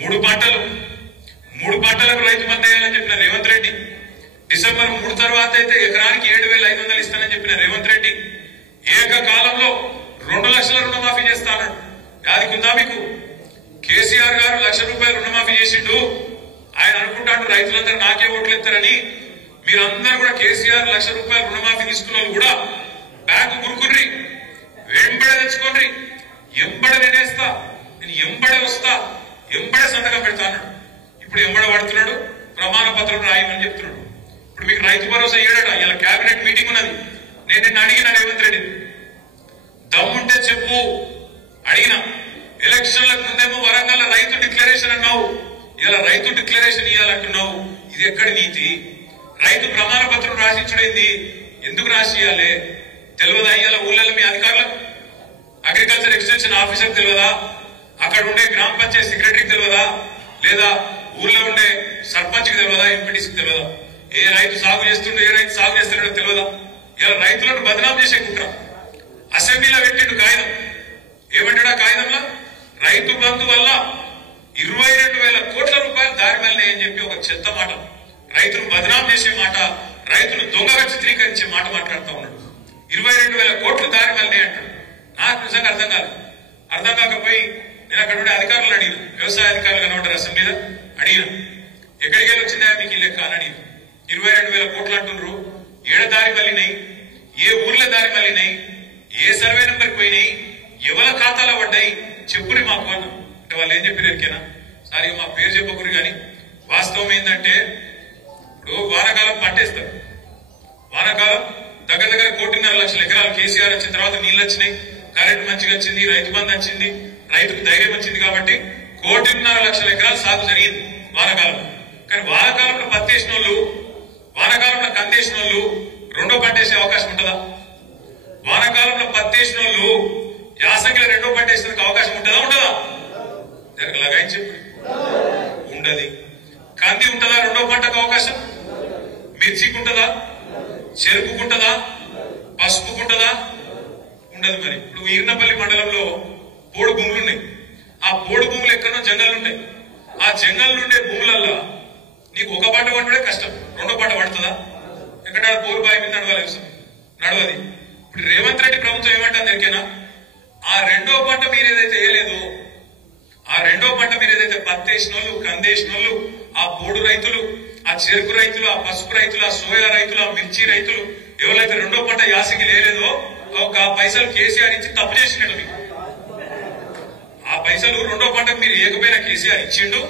మూడు పంటలకు రైతు బంధు వేయాలని చెప్పిన రేవంత్ రెడ్డి, డిసెంబర్ 3 తర్వాత అయితే ఎకరానికి 7,500 ఇస్తానని చెప్పిన రేవంత్ రెడ్డి ఏకకాలంలో 2 లక్షల రుణమాఫీ చేస్తాడు. యాదికుందా మీకు? కేసీఆర్ గారు ₹1,00,000 రుణమాఫీ చేసిండు. ఆయన అనుకుంటాడు రైతులందరూ నాకే ఓట్లు ఎత్తారని. మీరందరూ కూడా కేసీఆర్ ₹1,00,000 రుణమాఫీ తీసుకున్న వాళ్ళు కూడా బ్యాంకు గురుకుర్రి, వెంబడే తెచ్చుకోండి, ఎంబడే నేనేస్తా, నేను ఎంబడే వస్తా, ఎంబడే సంతకం పెడతాను. ఇప్పుడు ఎంబడ పడుతున్నాడు, ప్రమాణ పత్రం రాయమని చెప్తున్నాడు. ఇప్పుడు మీకు రైతు భరోసా ఏడట. ఇలా కేబినెట్ మీటింగ్ ఉన్నది. నేను నిన్న అడిగిన రేవంత్ రెడ్డి, దమ్ముంటే చెప్పు అడిగిన. ఎలక్షన్లకు ముందేమో వరంగల్ రైతు డిక్లరేషన్ అన్నావు, ఇలా రైతు డిక్లరేషన్ ఇవ్వాలంటున్నావు. ఇది ఎక్కడి నీతి? రైతు ప్రమాణ పత్రం రాసిచ్చుడైంది, ఎందుకు రాసియాలే? తెలియదా? ఇవాళ ఊళ్ళలో మీ అధికారులకు, అగ్రికల్చర్ ఎక్స్టెన్షన్ ఆఫీసర్ తెలియదా? అక్కడ ఉండే గ్రామ పంచాయతీ సెక్రటరీకి తెలియదా? లేదా ఊర్లో ఉండే సర్పంచ్కి తెలియదా? ఎంపీటీసీకి తెలియదా? ఏ రైతు సాగు చేస్తుండో, ఏ రైతు సాగు చేస్తున్నాడో తెలియదా? ఇలా రైతులను బదనాం చేసే కుట్ర. అసెంబ్లీలో పెట్టిండు కాగితం. ఏమంటాడా కాగితంలో? రైతు బంధు వల్ల 22,000 కోట్ల రూపాయలు దారి మళ్ళీనాయని చెప్పి ఒక చెత్త మాట, రైతును బదనాం చేసే మాట, రైతును దొంగగా చిత్రీకరించే మాట మాట్లాడుతూ ఉన్నాడు. 22,000 కోట్లు దారి మళ్ళీ అంటాడు. నాకు నిజంగా అర్థం కాదు. అర్థం కాకపోయి నేను అక్కడ ఉండే అధికారులు అడిగిన, వ్యవసాయ అధికారులు కనబడ్డారు అసెంబ్లీలో, అడిగిన ఎక్కడికి వెళ్ళి వచ్చిందా మీకు ఈ లెక్క అని అడిగిన. 22,000 కోట్లు అంటున్నారు. ఏడ దారి మళ్ళీనాయి, ఏ ఊర్ల దారి మళ్ళీనాయి, ఏ సర్వే నెంబర్కి పోయినాయి, ఎవరి ఖాతాలో పడ్డాయి చెప్పురి మాకు అన్న. అంటే వాళ్ళు ఏం చెప్పారు ఎరికేనా? సార్ మా పేరు చెప్పకూరు, కానీ వాస్తవం ఏంటంటే ఇప్పుడు వానాకాలం పట్టేస్తారు. వానాకాలం దగ్గర 1,50,00,000 ఎకరాలు కేసీఆర్ వచ్చిన తర్వాత నీళ్ళు వచ్చినాయి, కరెంట్ మంచిగా వచ్చింది, రైతు బంధు వచ్చింది, రైతుకు ధైర్యం వచ్చింది కాబట్టి 1,50,00,000 ఎకరాలు సాగు జరిగింది వానాకాలం. కానీ వానాకాలంలో పత్తేసిన వాళ్ళు, వానాకాలంలో కందేసిన వాళ్ళు రెండో పంట వేసే అవకాశం ఉంటుందా? వానాకాలంలో పత్తేసిన వాళ్ళు యాసంగిలో రెండో పంట వేసేందుకు అవకాశం ఉంటుందా? జరగలాగాయని చెప్పి ఉండదు. కంది ఉంటుందా రెండో పంటకు అవకాశం? మిర్చికి ఉంటుందా? చెరుకుకుంటుందా? పసుపుకుంటుందా? ఉండదు. మరి ఇప్పుడు ఈర్నపల్లి మండలంలో పోడు భూములు ఉన్నాయి. ఆ పోడు భూములు ఎక్కడో జంగల్ ఉంటాయి. ఆ జంగల్ నుండే భూములల్లో నీకు ఒక పంట పండుడే కష్టం, రెండో పంట పడుతుందా? ఎక్కడ పోరు బాయి మీద నడవది. ఇప్పుడు రేవంత్ రెడ్డి ప్రభుత్వం ఏమంటుంది ఎరికేనా? ఆ రెండో పంట మీరేదైతే వేయలేదు, ఆ రెండో పంట మీరేదైతే పత్తేసిన వాళ్ళు, కందేసిన వాళ్ళు, ఆ పోడు రైతులు, ఆ చెరుకు రైతులు, ఆ పసుపు రైతులు, ఆ సోయా రైతులు, ఆ మిర్చి రైతులు ఎవరైతే రెండో పంట యాసంగి లేలేదో ఆ పైసలు కేసీఆర్ ఇచ్చి తప్పు చేసినట్టు. మీకు ఆ పైసలు రెండో పంటకు మీరు ఏకపోయినా కేసీఆర్ ఇచ్చిండు,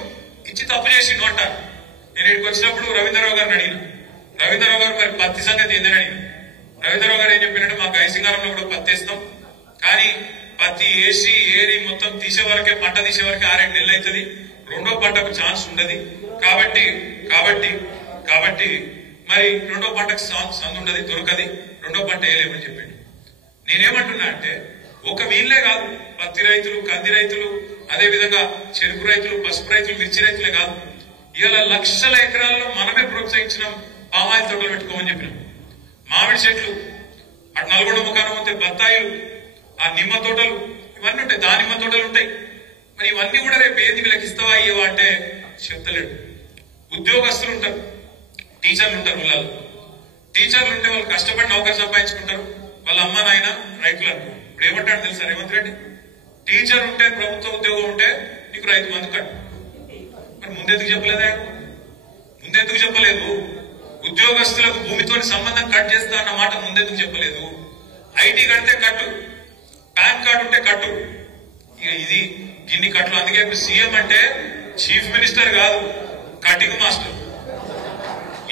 ఇచ్చి తప్పు చేసిండు అంటారు. నేను ఇక్కడికి వచ్చినప్పుడు రవీంద్రరావు గారిని అడిగిన. రవీంద్రరావు గారు మరి పత్తి సంగతి ఏందని అడిగిన. రవీంద్రరావు గారు ఏం చెప్పినట్టు, మాకు ఐసింగారంలో కూడా పత్తి వేస్తాం, కానీ పత్తి వేసి ఏరి మొత్తం తీసే వరకే, పంట తీసే వరకే 6-7 నెలలు అవుతుంది, రెండో పంటకు ఛాన్స్ ఉండదు. కాబట్టి కాబట్టి కాబట్టి మరి రెండో పంటకు సందు ఉండదు, దొరకది, రెండో పంట వేయలేమని చెప్పిండు. నేనేమంటున్నా అంటే ఒక వీళ్ళే కాదు, పత్తి రైతులు, కంది రైతులు, అదే విధంగా చెరుకు రైతులు, పసుపు రైతులు, మిర్చి రైతులే కాదు, ఇలా లక్షల ఎకరాల్లో మనమే ప్రోత్సహించిన పామాయిల్ తోటలు పెట్టుకోమని చెప్పినాం. మామిడి చెట్లు, అటు నల్గొండ ముఖానం ఉంటే బత్తాయిలు, ఆ నిమ్మ తోటలు, ఇవన్నీ ఉంటాయి, దానిమ్మ తోటలు ఉంటాయి. మరి ఇవన్నీ కూడా రేపు ఏది వీళ్ళకి ఇస్తావా ఇవ్వవా అంటే చెప్తలేడు. ఉద్యోగస్తులు ఉంటారు, టీచర్లు ఉంటారు. ఊళ్ళలో టీచర్లు ఉంటే వాళ్ళు కష్టపడి నౌకరు సంపాదించుకుంటారు, వాళ్ళ అమ్మ నాయన రైతులు అనుకో. ఇప్పుడు ఏమంటాడు తెలుసా రేవంత్ రెడ్డి? టీచర్ ఉంటే, ప్రభుత్వ ఉద్యోగం ఉంటే నీకు రైతు బంధు కట్టు. మరి ముందెందుకు చెప్పలేదా? ముందెందుకు చెప్పలేదు? ఉద్యోగస్తులకు భూమితో సంబంధం కట్ చేస్తా అన్న మాట ముందెందుకు చెప్పలేదు? ఐటీ కడితే కట్టు, పాన్ కార్డు ఉంటే కట్టు, ఇక ఇది గిన్ని కట్లు. అందుకే ఇప్పుడు సీఎం అంటే చీఫ్ మినిస్టర్ కాదు, కటింగ్ మాస్టర్.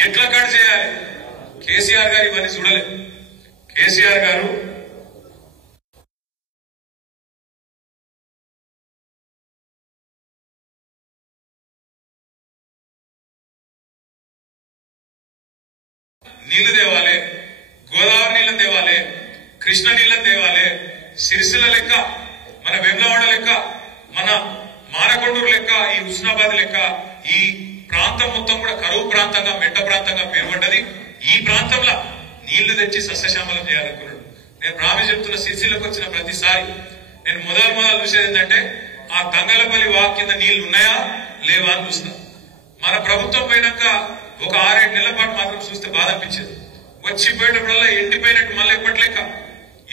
ఎట్లా కట్ చేయాలి? కేసీఆర్ గారు ఇవన్నీ చూడలేదు. కేసీఆర్ గారు నీళ్లు తేవాలి, గోదావరి నీళ్ళని తేవాలి, కృష్ణ నీళ్ళని తేవాలి, సిరిసిల్ల లెక్క, మన వేములవాడ లెక్క, మన మానకొండూరు లెక్క, ఈ హుస్నాబాద్ లెక్క ఈ ప్రాంతం మొత్తం కూడా కరువు ప్రాంతంగా, మెట్ట ప్రాంతంగా పేర్పడ్డది. ఈ ప్రాంతంలో నీళ్లు తెచ్చి సస్యశ్యామలం చేయాలనుకున్నాడు. నేను ప్రామిస్ చెప్తున్న, సిరిసిల్లకు వచ్చిన ప్రతిసారి నేను మొదలు చూసేది ఏంటంటే ఆ తంగలపల్లి వాక్ కింద నీళ్లు ఉన్నాయా లేవా అని చూస్తా. మన ప్రభుత్వం పోయినాక ఒక 6-7 నెలల పాటు మాత్రం చూస్తే బాధ అనిపించేది. వచ్చిపోయేటప్పుడల్లా ఎండిపోయినట్టు మళ్ళీ ఎప్పట్లేక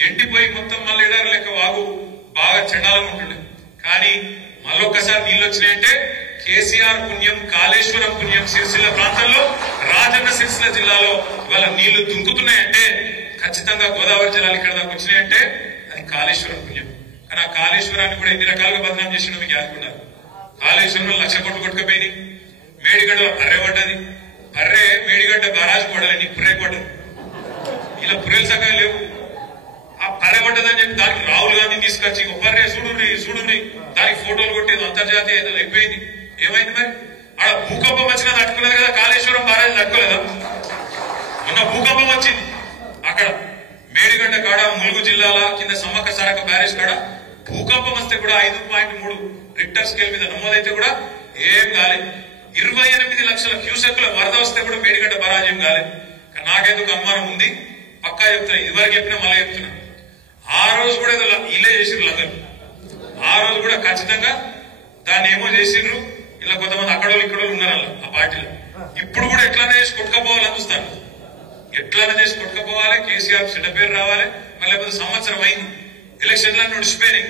ఎండిపోయి మొత్తం మళ్ళీ ఎడారి లెక్క వాగు బాగా చెండాలంగా ఉంటుండే. కానీ మళ్ళొక్కసారి నీళ్ళు వచ్చినాయంటే కేసీఆర్ పుణ్యం, కాళేశ్వరం పుణ్యం, సిరిసిల్ల ప్రాంతంలో రాజన్న సిరిసిల్ల జిల్లాలో ఇవాళ నీళ్లు దుంకుతున్నాయంటే ఖచ్చితంగా గోదావరి జలాలు ఇక్కడ దాకా వచ్చినాయంటే అది కాళేశ్వరం పుణ్యం. కానీ ఆ కాళేశ్వరాన్ని కూడా ఎన్ని రకాలుగా బదనాం చేసిన మీకు అనుకున్నారు. కాళేశ్వరంలో 1,00,000 కోట్లు కొట్టుకుపోయినాయి. మేడిగడ్డలో బర్రె పడ్డది. బర్రె మేడిగడ్డ బరాజు పడాలి, నీ పుర్రే పడ్డది. ఇలా పుర్రెలు సగం లేవు. ఆ బర్రె పడ్డదని చెప్పి దానికి రాహుల్ గాంధీ తీసుకొచ్చి బర్రె చూడుని దానికి ఫోటోలు కొట్టేది అంతర్జాతీయ ఏదో అయిపోయింది. ఏమైంది మరి? ఆడ భూకంపం వచ్చినా తట్టుకున్నది కదా, కాళేశ్వరం బరాజు తట్టుకోలేదా? మొన్న భూకంపం వచ్చింది అక్కడ మేడిగడ్డ కాడ, ములుగు జిల్లాల కింద సమ్మక్క సారక్క బ్యారేజ్ కాడ భూకంపం వస్తే కూడా 5.3 రిక్టర్ స్కేల్ మీద నమోదైతే కూడా ఏం కాలేదు. 28 లక్షల క్యూసెక్ల వరద వస్తే కూడా మేడిగడ్డ బరాజ్ ఏం కాలేదు. నాకెందుకు అనుమానం ఉంది, పక్కా చెప్తున్నా, ఇదివరకు చెప్పినా మళ్ళీ చెప్తున్నా. ఆ రోజు కూడా ఏదో ఇల్లే చేసిండ్రు అందరు. ఆ రోజు కూడా ఖచ్చితంగా దాన్ని ఏమో చేసిండ్రు. ఇలా కొంతమంది అక్కడోళ్ళు ఇక్కడోళ్ళు ఉన్నారు ఆ పార్టీలో. ఇప్పుడు కూడా ఎట్లనే చేసి కొట్టుకపోవాలని చూస్తాను. ఎట్లనే చేసి కొట్టుకపోవాలి, కేసీఆర్ చెడ్డ పేరు రావాలి. మళ్ళీ సంవత్సరం అయింది, ఎలక్షన్లన్నీ నడిచిపోయినాయి.